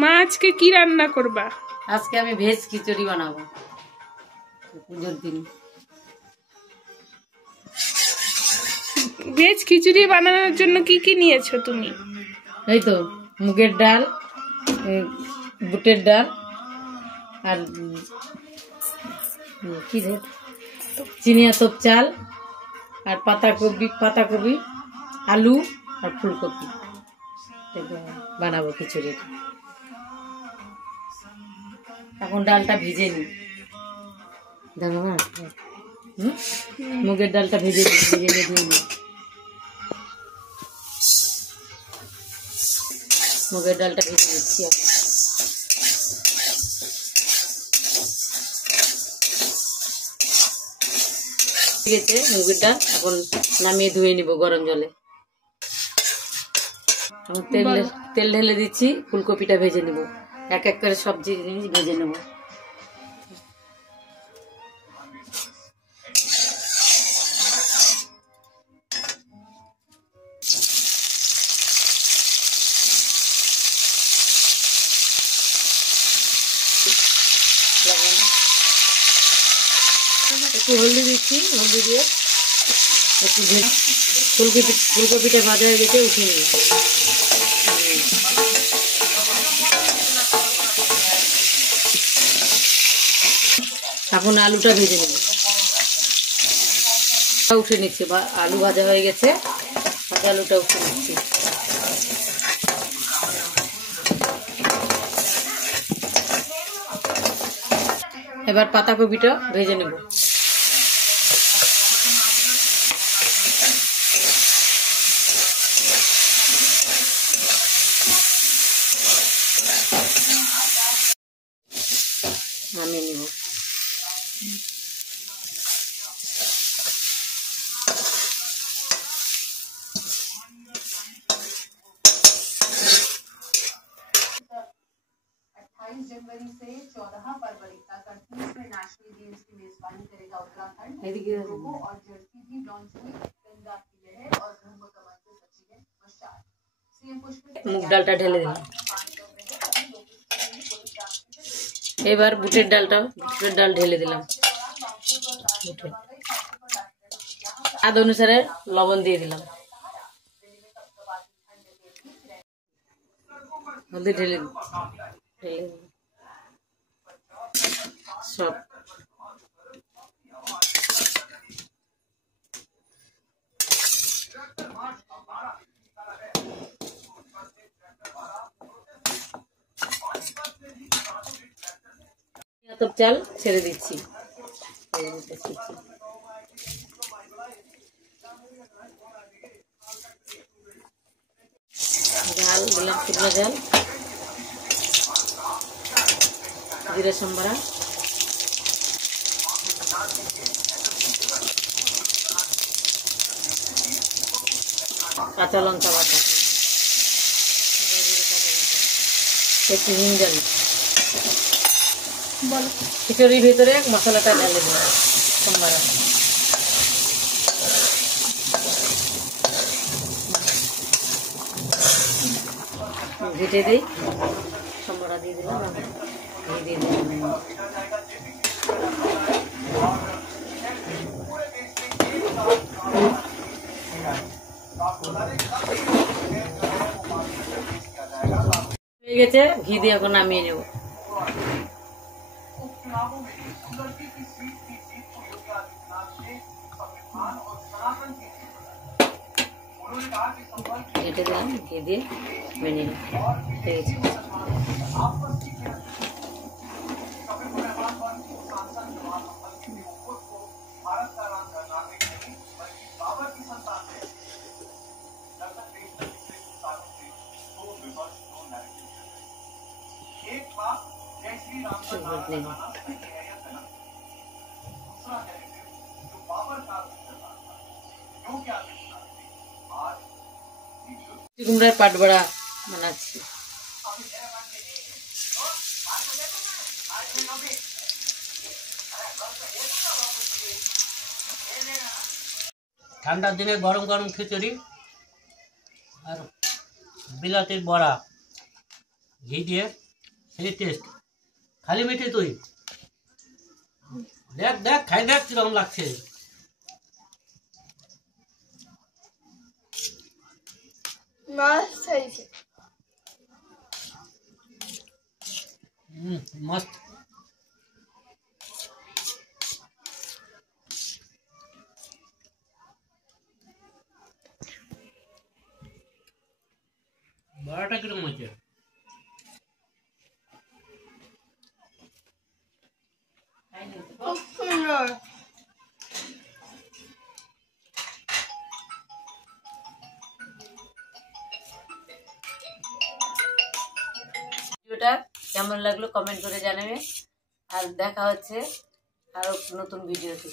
মা আজকে কি রান্না করবা? আজকে আমি ভেজ খিচুড়ি বানাবো পুজোর দিন। ভেজ খিচুড়ি বানানোর জন্য কি কি নিয়েছো তুমি? এই তো মুগের ডাল, বুটের ডাল, আর কি রে চিনিয়া তোপ চাল, আর পাতাকপি, আলু আর ফুলকপি বানাবো খিচুড়ি। এখন ডালটা ভিজে নি, দেখো মুগের ডালটা ভেজে ধুয়ে নি। মুগের ডালটা ভেজে নিচ্ছি আমি। ঠিক আছে, মুগের ডাল এখন নামিয়ে ধুয়ে নিব গরম জলে। তেল ঢেলে দিচ্ছি, ফুলকপিটা ভেজে নিব। এক এক করে সবজি জিনিস ভেজে নেব। একটু হলদি দিচ্ছি, হলদি দিয়ে একটু ফুলকপিটা ভাজা হয়ে গেছে, উঠে নিই। এখন আলুটা ভেজে নেব, উঠে নিচ্ছি। আলু ভাজা হয়ে গেছে, ভাজা আলুটা উঠে নিচ্ছি। এবার পাতাকপিটা ভেজে নেব। নামিয়ে নিব। जनवरी से 14 फरवरी तक 38वें नेशनल गेम्स की मेजबानी करेगा उत्तराखंड। लोगो और जर्सी भी लॉन्च हुई। गंगा की लहर और ब्रह्म कमल से सची है मशाल। सीएम पुष्प মুগ ডালটা ঢেলে দিলাম। এবার বুটের ডাল ঢেলে দিলাম। স্বাদ অনুসারে লবণ দিয়ে দিলাম। হলদি ঢেলে সব চাল ছেড়ে দিচ্ছি। ডাল দিলাম, শুকনো ডাল, জিরা সম্বরা, কাঁচা লঙ্কা বাটা, একটু হিং জানি। খিচুড়ির ভিতরে মশলাটা ঢেলে দিলাম, সম্বরা। ঘেটে দিই, সম্বরা দিয়ে দিলাম, দিয়ে দিলাম। হয়ে গেছে, ঘি দিয়ে এখন নামিয়ে নেব। কেটে দিলাম, ঘি দিয়ে মেনে নিলাম। হয়ে গেছে। কুমড়ার পাট বড়া বানাচ্ছি। ঠান্ডার দিনে গরম গরম খিচুড়ি আর বিলাতির বড়া ঘি দিয়ে সেই টেস্ট খালি মিঠে তুই দেখ দেখ খাই দেখ কিরকম লাগছে मस्त बड़ा किरम আছে ভিডিওটা কেমন লাগলো কমেন্ট করে জানাবে আর দেখা হচ্ছে আরো নতুন ভিডিওতে।